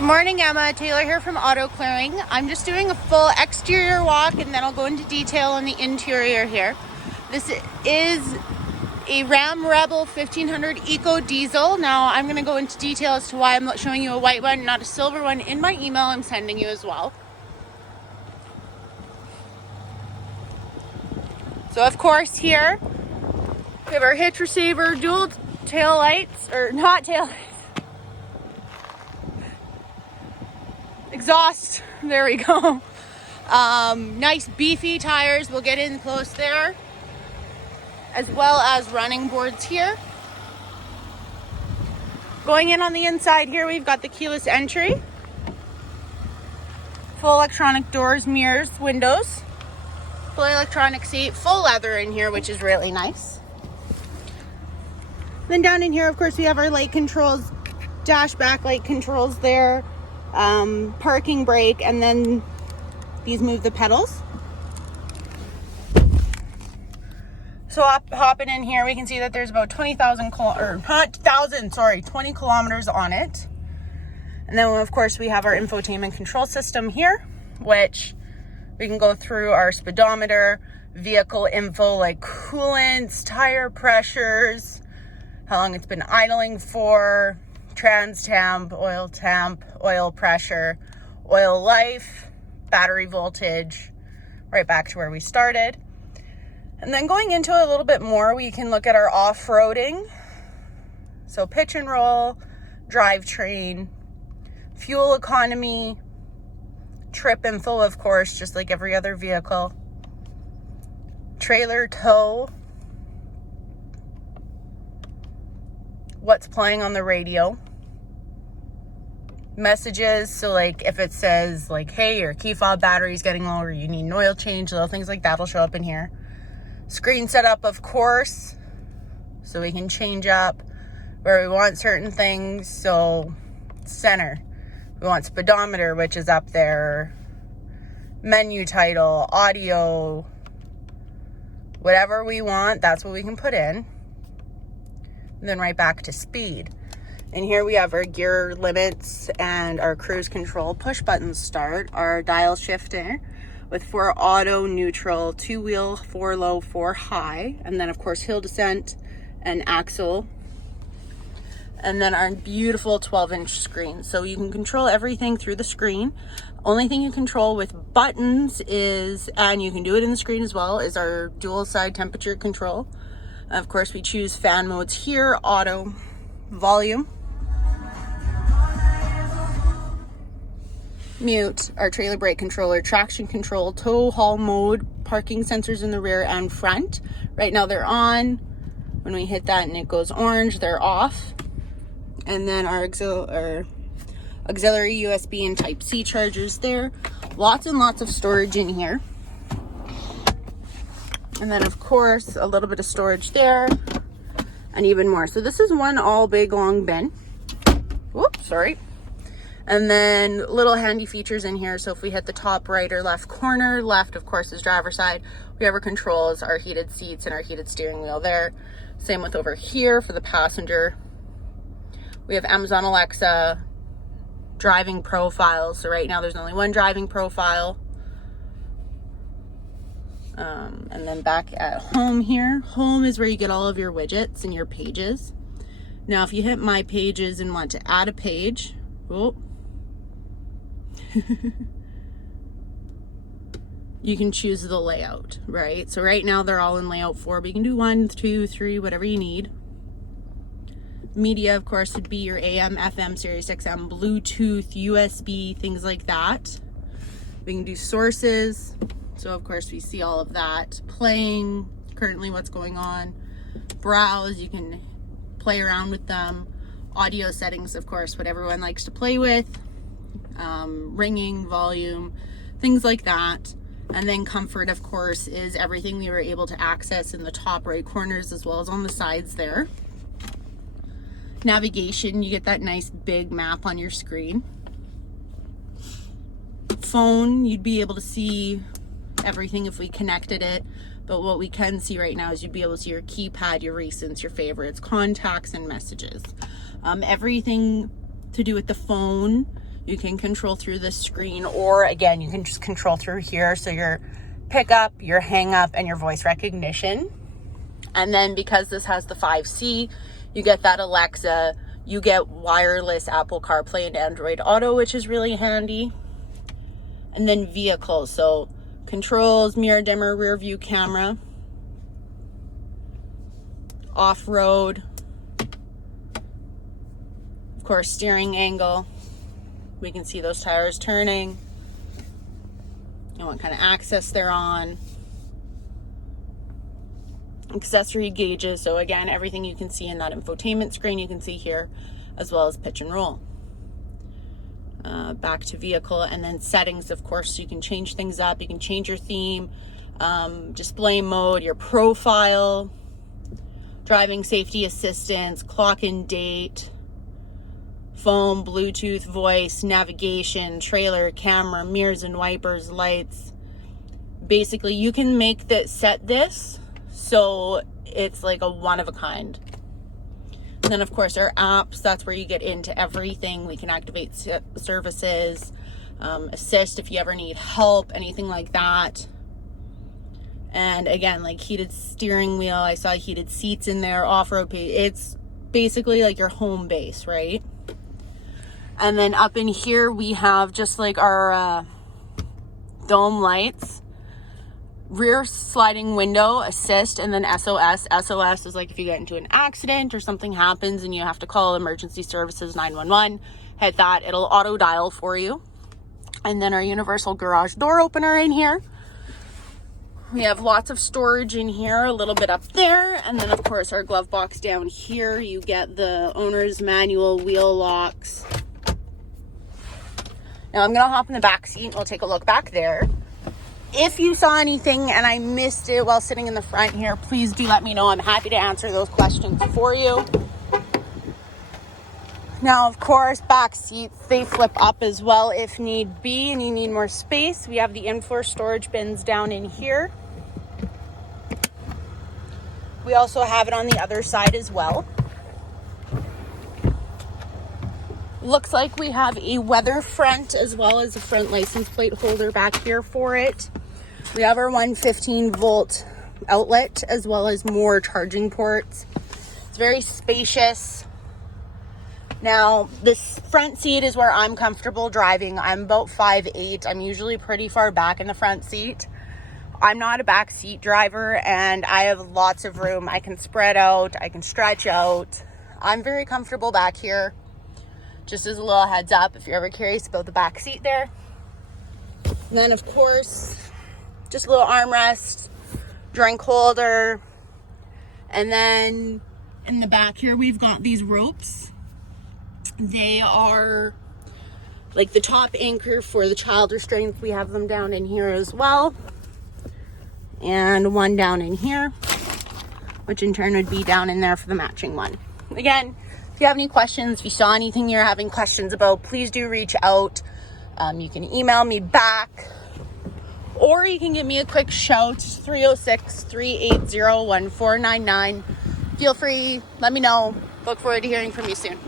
Good morning, Emma. Taylor here from Auto Clearing. I'm just doing a full exterior walk and then I'll go into detail on the interior here. This is a Ram Rebel 1500 ECO-DOESEL. Now I'm going to go into detail as to why I'm showing you a white one, not a silver one, in my email I'm sending you as well. So of course here we have our hitch receiver, dual tail lights, or not tail lights, exhaust, there we go. Nice beefy tires, we'll get in close there, as well as running boards here. Going in on the inside here, we've got the keyless entry, full electronic doors, mirrors, windows, full electronic seat, full leather in here, which is really nice. Then down in here, of course, we have our light controls, dash backlight controls there, parking brake, and then these move the pedals. So hopping in here, we can see that there's about 20 kilometers on it. And then of course we have our infotainment control system here, which we can go through our speedometer, vehicle info like coolants, tire pressures, how long it's been idling for, trans temp, oil pressure, oil life, battery voltage, right back to where we started. And then going into a little bit more, we can look at our off-roading. So pitch and roll, drivetrain, fuel economy, trip info, of course, just like every other vehicle, trailer tow, what's playing on the radio, messages, so like if it says like, hey, your key fob battery is getting low or you need an oil change, little things like that will show up in here. Screen setup, of course, so we can change up where we want certain things. So center, we want speedometer, which is up there, menu title, audio, whatever we want, that's what we can put in. And then right back to speed. And here we have our gear limits and our cruise control, push button start, our dial shifter with 4 auto, neutral, 2-wheel, 4 low, 4 high, and then of course hill descent and axle. And then our beautiful 12-inch screen. So you can control everything through the screen. Only thing you control with buttons is, and you can do it in the screen as well, is our dual side temperature control. Of course, we choose fan modes here, auto, volume, mute, our trailer brake controller, traction control, tow haul mode, parking sensors in the rear and front. Right now they're on. When we hit that and it goes orange, they're off. And then our auxiliary USB and Type-C chargers there. Lots and lots of storage in here. And then of course, a little bit of storage there and even more. So this is one all big long bin. Whoops, sorry. And then little handy features in here. So if we hit the top right or left corner, left of course is driver's side, we have our controls, our heated seats and our heated steering wheel there. Same with over here for the passenger. We have Amazon Alexa, driving profiles. So right now there's only one driving profile. And then back at home here, home is where you get all of your widgets and your pages. Now, if you hit my pages and want to add a page, you can choose the layout, right? So right now they're all in layout 4, but you can do 1, 2, 3, whatever you need. Media, of course, would be your AM, FM, Sirius XM, Bluetooth, USB, things like that. We can do sources. So of course we see all of that. Playing, currently what's going on. Browse, you can play around with them. Audio settings, of course, what everyone likes to play with. Ringing, volume, things like that. And then comfort, of course, is everything we were able to access in the top right corners as well as on the sides there. Navigation, you get that nice big map on your screen. Phone, you'd be able to see everything if we connected it, but what we can see right now is you'd be able to see your keypad, your recents, your favorites, contacts, and messages. Everything to do with the phone you can control through this screen, or again, you can just control through here. So your pickup, your hang up, and your voice recognition. And then because this has the 5C, you get that Alexa, you get wireless Apple CarPlay and Android Auto, which is really handy. And then vehicles, so controls, mirror dimmer, rear view camera, off-road, of course, steering angle. We can see those tires turning and what kind of access they're on. Accessory gauges, so again, everything you can see in that infotainment screen you can see here, as well as pitch and roll. Back to vehicle, and then settings, of course, so you can change things up. You can change your theme, display mode, your profile, driving safety assistance, clock and date, phone, Bluetooth, voice, navigation, trailer, camera, mirrors and wipers, lights. Basically, you can make set this so it's like a one of a kind. And then of course our apps, that's where you get into everything. We can activate services, assist if you ever need help, anything like that. And again, like heated steering wheel, I saw heated seats in there, off-road pay. It's basically like your home base, right? And then up in here we have just like our dome lights, rear sliding window, assist, and then SOS. SOS is like if you get into an accident or something happens and you have to call emergency services 911, hit that, it'll auto dial for you. And then our universal garage door opener in here. We have lots of storage in here, a little bit up there, and then of course our glove box down here. You get the owner's manual, wheel locks. Now I'm gonna hop in the back seat and we'll take a look back there. If you saw anything and I missed it while sitting in the front here, please do let me know. I'm happy to answer those questions for you. Now, of course, back seats, they flip up as well if need be and you need more space. We have the in-floor storage bins down in here. We also have it on the other side as well. Looks like we have a weather front as well as a front license plate holder back here for it. We have our 115 volt outlet as well as more charging ports. It's very spacious. Now, this front seat is where I'm comfortable driving. I'm about 5'8". I'm usually pretty far back in the front seat. I'm not a back seat driver and I have lots of room. I can spread out, I can stretch out. I'm very comfortable back here. Just as a little heads up if you're ever curious about the back seat there. And then of course, just a little armrest, drink holder. And then in the back here, we've got these ropes. They are like the top anchor for the child restraints. We have them down in here as well. And one down in here, which in turn would be down in there for the matching one. Again, if you have any questions, if you saw anything you're having questions about, please do reach out. You can email me back, or you can give me a quick shout, 306-380-1499. Feel free, let me know. Look forward to hearing from you soon.